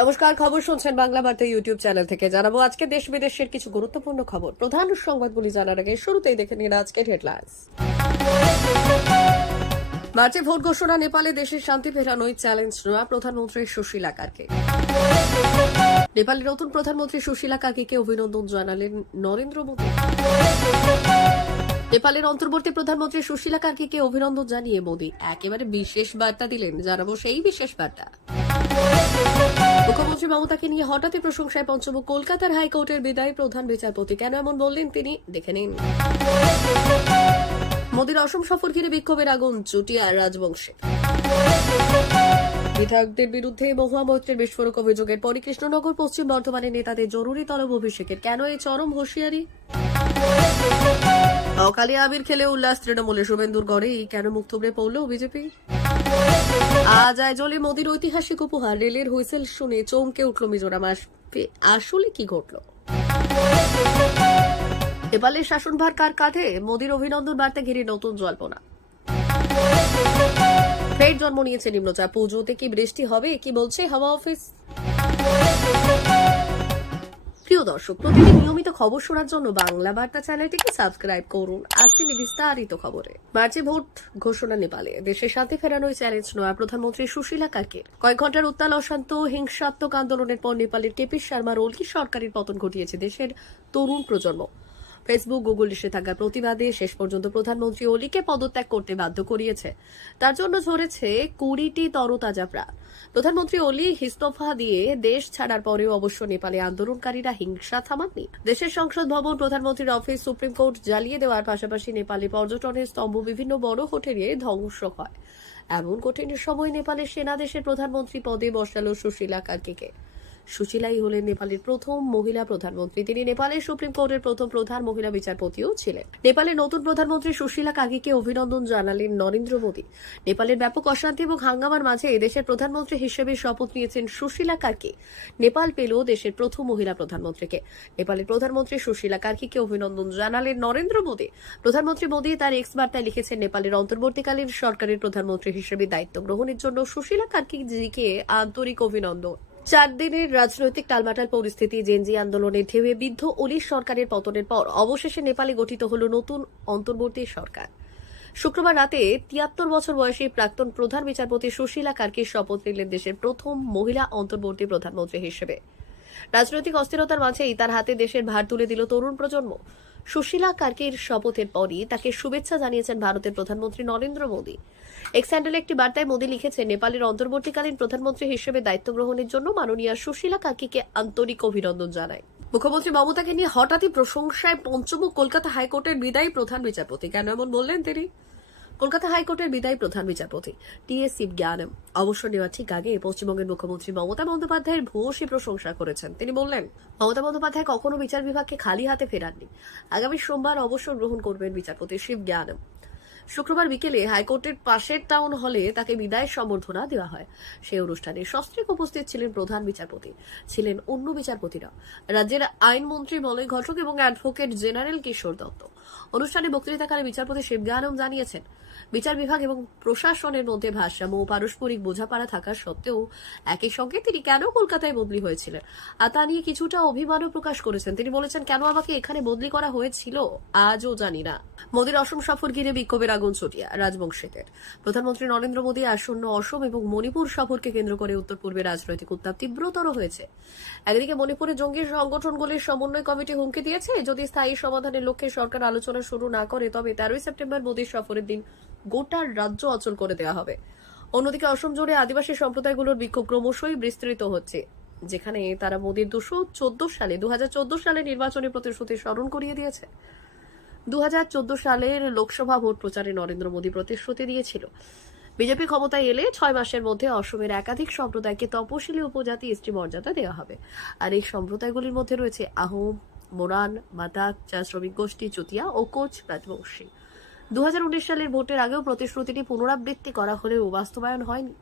নমস্কার, খবর শুনছেন বাংলা বার্তা ইউটিউব চ্যানেল থেকে। জানাব আজকে দেশ বিদেশের কিছু গুরুত্বপূর্ণ খবর। প্রধান সংবাদগুলি জানার আগে শুরুতেই দেখে নিন আজকের হেডলাইন্স মার্চে ভোট ঘোষণা, নেপালে দেশের শান্তি ফেরানোই চ্যালেঞ্জ নেওয়া প্রধানমন্ত্রী সুশীলা কার্কে নেপালের নতুন প্রধানমন্ত্রী সুশীলা কার্কিকে অভিনন্দন জানালেন নরেন্দ্র মোদী। নেপালের অন্তর্বর্তী প্রধানমন্ত্রী সুশীলা কার্কিকে অভিনন্দন জানিয়ে মোদী একেবারে বিশেষ বার্তা দিলেন। জানাব সেই বিশেষ বার্তা। মুখ্যমন্ত্রী মমতাকে নিয়ে হঠাৎই প্রশংসায় পঞ্চমুখ। কলকাতার হাইকোর্টের বিদায়ী প্রধান বিচারপতি কেন এমন বললেন তিনি দেখে নিন। মোদীর অসম সফর ঘিরে বিক্ষোভের আগুন চুটিয়া রাজবংশে। বিধায়কদের বিরুদ্ধে মহুয়া মৈত্রের বিস্ফোরক অভিযোগের পরই কৃষ্ণনগর পশ্চিম বর্ধমানের নেতাদের জরুরি তলব অভিষেকের কেন এই চরম হুঁশিয়ারি? অকালে আবির খেলে উল্লাস তৃণমূলে শুভেন্দুর গড়েই কেন মুখ থুবড়ে পড়ল বিজেপি? আজ আইজলে মোদীর ঐতিহাসিক উপহার, রেলের হুইসেল শুনে চমকে উঠল মিজোরাম। আস- আসলে কি ঘটল? নেপালের শাসনভার কার কাঁধে? মোদীর অভিনন্দন বার্তা ঘিরে নতুন জল্পনা। ফের জন্ম নিয়েছে নিম্নচাপ। পুজোতে কি বৃষ্টি হবে? কি বলছে হাওয়া অফিস? দর্শক, প্রতিদিন নিয়মিত খবর শোনার জন্য বাংলা বার্তা চ্যানেলটিকে সাবস্ক্রাইব করুন। আসছে বিস্তারিত খবরে। মার্চে ভোট ঘোষণা নেপালে। দেশের শান্তি ফেরানো চ্যালেঞ্জ নয়া প্রধানমন্ত্রী সুশীলা কাকের। কয়েক ঘণ্টার উত্তাল, অশান্ত, হিংসাত্মক আন্দোলনের পর নেপালের কেপি শর্মার ওলকি সরকারের পতন ঘটিয়েছে দেশের তরুণ প্রজন্ম? ফেসবুক, গুগল নিষেধাজ্ঞার প্রতিবাদে শেষ পর্যন্ত প্রধানমন্ত্রী ওলিকে পদত্যাগ করতে বাধ্য করিয়েছে। তার জন্য ঝরেছে কুড়িটি তরতাজা প্রাণ। প্রধানমন্ত্রী ওলি ইস্তফা দিয়ে দেশ ছাড়ার পরেও অবশ্য নেপালে আন্দোলনকারীরা হিংসা থামাননি। দেশের সংসদ ভবন প্রধানমন্ত্রীর অফিস সুপ্রিম কোর্ট জ্বালিয়ে দেওয়ার পাশাপাশি নেপালে পর্যটনের স্তম্ভ বিভিন্ন বড় হোটেলে ধ্বংস হয়। এমন কঠিন সময় নেপালের সেনাদেশের প্রধানমন্ত্রী পদে বসালো সুশীলা কার্কিকে। সুশীলাই হলেন নেপালের প্রথম মহিলা প্রধানমন্ত্রী। তিনি নেপালের সুপ্রিম কোর্টের প্রথম প্রধান মহিলা বিচারপতিও ছিলেন। নেপালের নতুন প্রধানমন্ত্রী সুশীলা কাগিকে অভিনন্দন জানালেন নরেন্দ্র মোদী। নেপালের ব্যাপক অশান্তি এবং হাঙ্গামার মাঝে দেশের প্রধানমন্ত্রী হিসেবে শপথ নিয়েছেন সুশীলা কার্কি নেপাল পেল দেশের প্রথম মহিলা প্রধানমন্ত্রীকে। নেপালের প্রধানমন্ত্রী সুশীলা কার্কিকে অভিনন্দন জানালেন নরেন্দ্র মোদী। প্রধানমন্ত্রী মোদী তার এক্স বার্তায় লিখেছেন, নেপালের অন্তর্বর্তীকালীন সরকারের প্রধানমন্ত্রী হিসেবে দায়িত্ব গ্রহণের জন্য সুশীলা কার্কিজিকে আন্তরিক অভিনন্দন। চার দিনের রাজনৈতিক টালমাটাল পরিস্থিতি জেনজি আন্দোলনের ঢেউয়ে বিদ্ধ ওলি সরকারের পতনের পর অবশেষে নেপালে গঠিত হল নতুন অন্তর্বর্তী সরকার। শুক্রবার রাতে তিয়াত্তর বছর বয়সী প্রাক্তন প্রধান বিচারপতি সুশীলা কার্কির শপথ নিলেন দেশের প্রথম মহিলা অন্তর্বর্তী প্রধানমন্ত্রী হিসেবে। রাজনৈতিক অস্থিরতার মাঝেই তার হাতে দেশের ভার তুলে দিল তরুণ প্রজন্ম। সুশীলা কার্কির শপথের পরই তাকে শুভেচ্ছা জানিয়েছেন ভারতের প্রধানমন্ত্রী নরেন্দ্র মোদী। এক্স হ্যান্ডেলে একটি বার্তায় মোদী লিখেছেন, নেপালের অন্তর্বর্তীকালীন প্রধানমন্ত্রী হিসেবে দায়িত্ব গ্রহণের জন্য মাননীয় সুশীলা কাকিকে আন্তরিক অভিনন্দন জানায় মুখ্যমন্ত্রী মমতাকে নিয়ে হঠাৎই প্রশংসায় পঞ্চমুখ কলকাতা হাইকোর্টের বিদায়ী প্রধান বিচারপতি। কেন এমন বললেন তিনি? কলকাতা হাইকোর্টের বিদায়ী প্রধান বিচারপতি, টি এস জ্ঞানম। অবসর নেওয়ার ঠিক আগে পশ্চিমবঙ্গের মুখ্যমন্ত্রী মমতা বন্দ্যোপাধ্যায়ের ভূয়সী প্রশংসা করেছেন। তিনি বললেন, মমতা বন্দ্যোপাধ্যায় কখনো বিচার বিভাগকে খালি হাতে ফেরাননি। আগামী সোমবার অবসর গ্রহণ করবেন বিচারপতি শিব জ্ঞানম। শুক্রবার বিকেলে হাইকোর্টের পাশের টাউন হলে তাকে বিদায় সম্বর্ধনা দেওয়া হয়। সেই অনুষ্ঠানে সস্ত্রীক উপস্থিত ছিলেন প্রধান বিচারপতি, ছিলেন অন্য বিচারপতিরা। রাজ্যের আইনমন্ত্রী মলয় ঘটক এবং অ্যাডভোকেট জেনারেল কিশোর দত্ত। অনুষ্ঠানে বক্তৃতাকালে বিচারপতি শিবজ্ঞানম জানিয়েছেন, বিচার বিভাগ এবং প্রশাসনের মধ্যে ভারসাম্য ও পারস্পরিক বোঝাপড়া থাকা সত্ত্বেও একই সঙ্গে তিনি কেন কলকাতায় বদলি হয়েছিলেন? আর তা নিয়ে কিছুটা অভিমানও প্রকাশ করেছেন। তিনি বলেছেন, কেন আমাকে এখানে বদলি করা হয়েছিল? আজও জানি না। মোদীর অসম সফর ঘিরে বিক্ষোভের আগুন ছটিয়া রাজবংশীদের। প্রধানমন্ত্রী নরেন্দ্র মোদী আসন্ন অসম এবং মণিপুর সফরকে কেন্দ্র করে উত্তর পূর্বে রাজনৈতিক উত্তাপ তীব্রতর হয়েছে। একদিকে মণিপুরে জঙ্গি সংগঠনগুলির সমন্বয় কমিটি হুমকি দিয়েছে। যদি স্থায়ী সমাধানের লক্ষ্যে সরকার আলোচনা শুরু না করে, তবে তেরোই সেপ্টেম্বর মোদীর সফরের দিন গোটা রাজ্য অচল করে দেওয়া হবে। অন্যদিকে অসম জুড়ে আদিবাসী সম্প্রদায়গুলোর বিক্ষোভ ক্রমশই বিস্তৃত হচ্ছে, যেখানে তারা মোদীর দুশো সালে দু হাজার চোদ্দ সালে নির্বাচনী প্রতিশ্রুতি স্মরণ করিয়ে দিয়েছে। দু হাজার চোদ্দ সালের লোকসভা ভোট প্রচারে নরেন্দ্র মোদী প্রতিশ্রুতি দিয়েছিল। বিজেপি ক্ষমতায় এলে ছয় মাসের মধ্যে অসমের একাধিক সম্প্রদায়কে তপশিলি উপজাতি এসটি মর্যাদা দেওয়া হবে। আর এই সম্প্রদায়গুলির মধ্যে রয়েছে আহোম, মোরান মাতাক চা শ্রমিক গোষ্ঠী, চুতিয়া ও কোচ রাজবংশী। দু হাজার উনিশ সালের ভোটের আগেও প্রতিশ্রুতিটি পুনরাবৃত্তি করা হলেও বাস্তবায়ন হয়নি।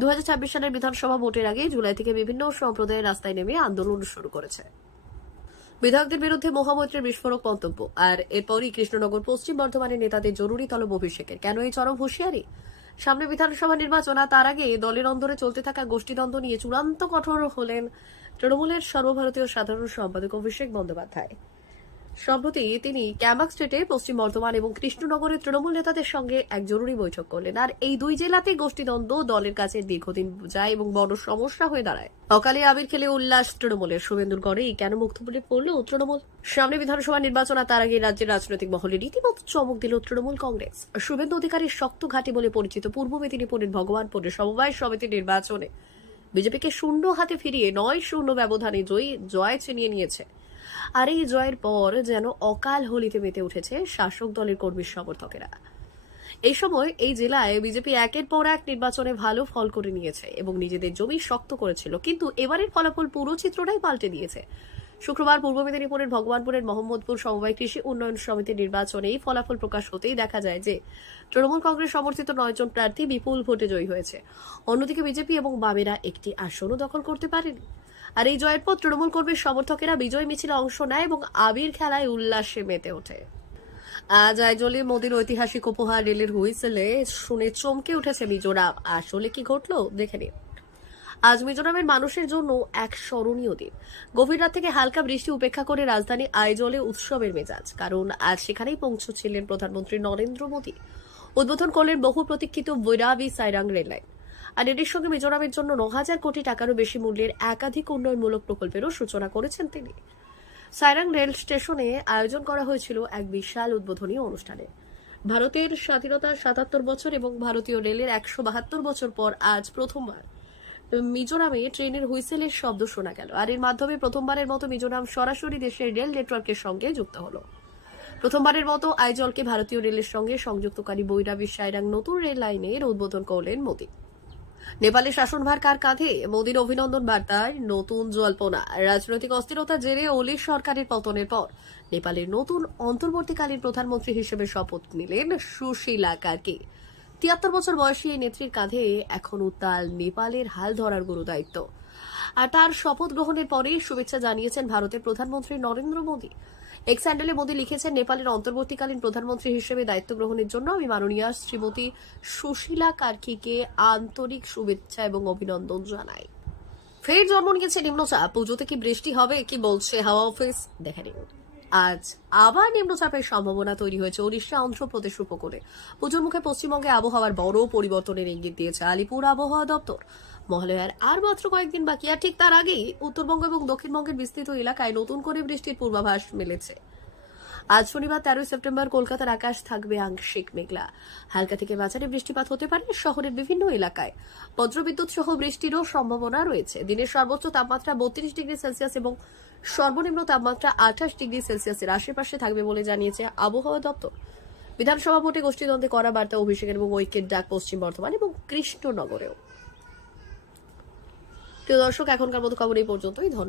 দু হাজার ছাব্বিশ সালের বিধানসভা ভোটের আগে জুলাই থেকে বিভিন্ন সম্প্রদায়ের রাস্তায় নেমে আন্দোলন শুরু করেছে। বিধায়কদের বিরুদ্ধে মহামৈত্রের বিস্ফোরক মন্তব্য। আর এরপরই কৃষ্ণনগর পশ্চিম বর্ধমানের নেতাদের জরুরি তলব অভিষেকের। কেন এই চরম হুঁশিয়ারি? সামনে বিধানসভা নির্বাচন, আর তার আগে দলের অন্দরে চলতে থাকা গোষ্ঠীদ্বন্দ্ব নিয়ে চূড়ান্ত কঠোর হলেন তৃণমূলের সর্বভারতীয় সাধারণ সম্পাদক অভিষেক বন্দ্যোপাধ্যায়। সম্প্রতি তিনি ক্যামাক স্টেটে পশ্চিম বর্ধমান এবং কৃষ্ণনগরের তৃণমূল নেতাদের সঙ্গে এক জরুরি বৈঠক করলেন। আর এই দুই জেলাতে গোষ্ঠীদ্বন্দ্ব দলের কাছে দীর্ঘদিন যায় এবং বড় সমস্যা হয়ে দাঁড়ায়। অকালে আবির খেলে উল্লাস তৃণমূলের। শুভেন্দুর গড়েই কেন মুক্তপুরে পড়ল তৃণমূল? সামনে বিধানসভা নির্বাচন আর তার আগে রাজ্যের রাজনৈতিক মহলে রীতিমতো চমক দিল তৃণমূল কংগ্রেস। শুভেন্দু অধিকারীর শক্ত ঘাঁটি বলে পরিচিত পূর্ব মেদিনীপুরের ভগবানপুরের সমবায় সমিতি নির্বাচনে। বিজেপিকে শূন্য হাতে ফিরিয়ে নয় শূন্য ব্যবধানে জয়ী জয় ছিনিয়ে নিয়েছে। আর এই জয়ের পর যেন অকাল হোলিতে মেতে উঠেছে শাসক দলের কর্মী সমর্থকেরা। এই সময় এই জেলায় বিজেপি একের পর এক নির্বাচনে ভালো ফল করে নিয়েছে এবং নিজেদের জমি শক্ত করেছিল। কিন্তু এবারের ফলাফল পুরো চিত্রটাই পাল্টে দিয়েছে। শুক্রবার পূর্ব মেদিনীপুরের ভগবানপুরের মোহাম্মদপুর সমবায় কৃষি উন্নয়ন সমিতির নির্বাচনে ফলাফল প্রকাশ হতেই দেখা যায় যে তৃণমূল কংগ্রেস সমর্থিত নয়জন প্রার্থী বিপুল ভোটে জয়ী হয়েছে। অন্যদিকে বিজেপি এবং বামেরা একটি আসনও দখল করতে পারেনি। আর এই জয়ের পর তৃণমূল কর্মীর সমর্থকেরা বিজয় মিছিলে অংশ নেয় এবং আবির খেলায় উল্লাসে মেতে ওঠে। আজ আইজলে মোদীর ঐতিহাসিক উপহার রেলের হুইসেলে শুনে চমকে উঠেছে মিজোরাম। আসলে কি ঘটলো? দেখে নিন। আজ মিজোরামের মানুষের জন্য এক স্মরণীয় দিন। গভীর রাত থেকে হালকা বৃষ্টি উপেক্ষা করে রাজধানী আইজলে উৎসবের মেজাজ, কারণ আজ সেখানেই পৌঁছছিলেন প্রধানমন্ত্রী নরেন্দ্র মোদী। উদ্বোধন করলেন বহু প্রতীক্ষিত বৈরাবি সাইরাং রেললাইন আর এটির সঙ্গে মিজোরামের জন্য ন হাজার কোটি টাকারও বেশি মূল্যের একাধিক উন্নয়নমূলক প্রকল্পেরও সূচনা করেছেন তিনি। সাইরাং রেল স্টেশনে আয়োজন করা হয়েছিল এক বিশাল উদ্বোধনী অনুষ্ঠানে। ভারতের স্বাধীনতার সাতাত্তর বছর এবং ভারতীয় রেলের একশো বাহাত্তর বছর পর আজ প্রথমবার মিজোরামে ট্রেনের হুইসেলের শব্দ শোনা গেল, আর এর মাধ্যমে প্রথমবারের মতো মিজোরাম সরাসরি দেশের রেল নেটওয়ার্কের সঙ্গে যুক্ত হলো। প্রথমবারের মতো আইজলকে ভারতীয় রেলের সঙ্গে সংযুক্তকারী বৈরাবী সাইরাং নতুন রেল লাইনের উদ্বোধন করলেন মোদী। নেপালের শাসনভার কার কাঁধে? মোদীর অভিনন্দন বার্তায় নতুন জল্পনা। রাজনৈতিক অস্থিরতা জেরে ওলি সরকারের পতনের পর নেপালের নতুন অন্তর্বর্তীকালীন প্রধানমন্ত্রী হিসেবে শপথ নিলেন সুশীলা কার্কি। তিয়াত্তর বছর বয়সী এই নেত্রীর কাঁধে এখন উত্তাল নেপালের হাল ধরার গুরু দায়িত্ব। আর তার শপথ গ্রহণের পরেই শুভেচ্ছা জানিয়েছেন ভারতের প্রধানমন্ত্রী নরেন্দ্র মোদী। এক্স হ্যান্ডেলে মোদী লিখেছেন, নেপালের অন্তর্বর্তীকালীন প্রধানমন্ত্রী হিসেবে দায়িত্ব গ্রহণের জন্য আমি মাননীয় শ্রীমতী সুশীলা কার্কিকে আন্তরিক শুভেচ্ছা এবং অভিনন্দন জানাই। ফের জন্ম নিয়েছে নিম্নচাপ। পুজোতে কি বৃষ্টি হবে, কি বলছে হাওয়া অফিস? দেখে নিন। আজ আবার নিম্নচাপের সম্ভাবনা তৈরি হয়েছে উড়িষ্যা, অন্ধ্রপ্রদেশ উপকূলে। পুজোর মুখে পশ্চিমবঙ্গে আবহাওয়ার বড় পরিবর্তনের ইঙ্গিত দিয়েছে আলিপুর আবহাওয়া দপ্তর। মহালয়ার আর মাত্র কয়েকদিন বাকি, আর ঠিক তার আগেই উত্তরবঙ্গ এবং দক্ষিণবঙ্গের বিস্তৃত এলাকায় নতুন করে বৃষ্টির পূর্বাভাস মিলেছে। আজ শনিবার তেরোই সেপ্টেম্বর কলকাতার আকাশ থাকবে আংশিক মেঘলা। হালকা থেকে মাঝারি বৃষ্টিপাত হতে পারে শহরের বিভিন্ন এলাকায়। বজ্রবিদ্যুৎ সহ বৃষ্টিরও সম্ভাবনা রয়েছে। দিনের সর্বোচ্চ তাপমাত্রা বত্রিশ ডিগ্রি সেলসিয়াস এবং সর্বনিম্ন তাপমাত্রা আঠাশ ডিগ্রি সেলসিয়াসের আশেপাশে থাকবে বলে জানিয়েছে আবহাওয়া দপ্তর। বিধানসভা ভোটে গোষ্ঠীদ্বন্দ্বে করা বার্তা অভিষেকের এবং ঐক্যের ডাক পশ্চিম বর্ধমান এবং কৃষ্ণনগরেও। প্রিয় দর্শক, এখনকার মতো খবর এই পর্যন্তই। ধন্যবাদ।